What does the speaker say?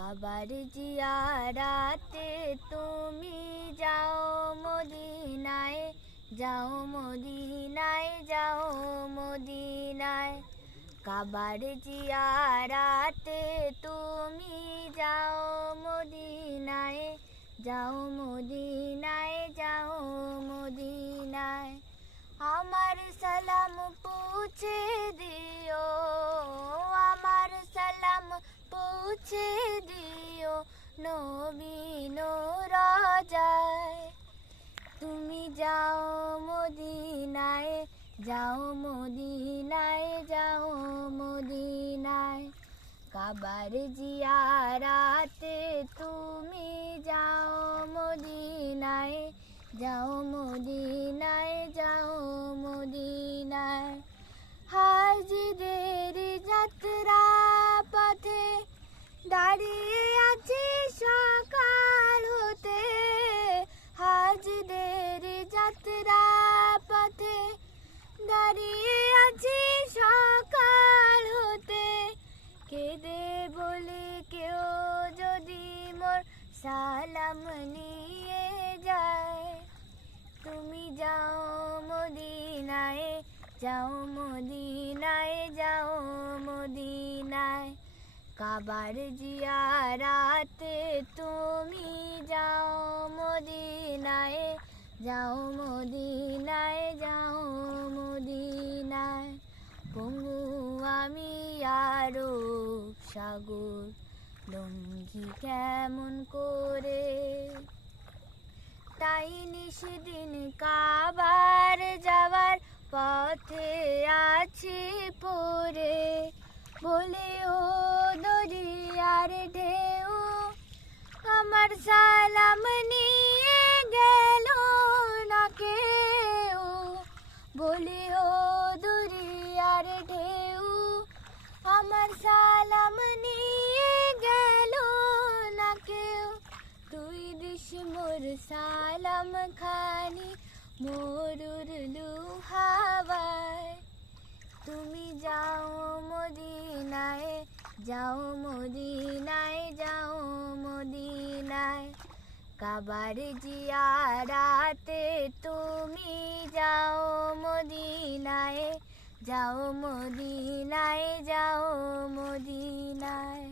কাবার জিয়ারাতে তুমি যাও মদিনায়, যাও মদিনায়, যাও মদিনায়। কাবার জিয়ারাতে তুমি যাও মদিনায়, যাও মদিনায়, যাও মদিনায়। আমার সালাম পৌঁছে দিও, আমার সালাম পৌঁছে দিও নবী রোজায়। তুমি যাও মদিনায়, যাও মদিনায়, যাও মদিনায়। কাবার জিয়ারাতে তুমি যাও মদিনায়, যাও মদিনায়, যাও মদিনায়। হাজিদের যাত্রা পথে দাঁড়িয়ে আছি সকাল হতে, হাজিদের যাত্রা পথে দাঁড়িয়ে আছি সকাল হতে। কেঁদে বলে কেউ যদি মোর সালাম নিয়ে যায়, তুমি যাও মদিনায়, যাও মদিনায়, যাও মদিনায়। কাবার জিয়ারাতে তুমি যাও মদিনায়, যাও মদিনায়, যাও মদিনায়। পঙ্গু আমি আরব সাগর লঙ্ঘি কেমন করে, তাই নিশিদিন কাবার যাওয়ার পথে আছি পড়ে। বলে ও দরিয়ার ঢেউ আমার সালাম নিয়ে গেল না কেউ। বলে ও দরিয়ার ঢেউ আমার সালাম নিয়ে গেল না কেউ। তুই দিস মোর সালাম খানি মরুর হাওয়ায়। তুমি যাও মদিনায়, যাও মদিনায়, যাও মদিনায়। কাবার জিয়ারাতে তুমি যাও মদিনায়, যাও মদিনায়, যাও মদিনায়।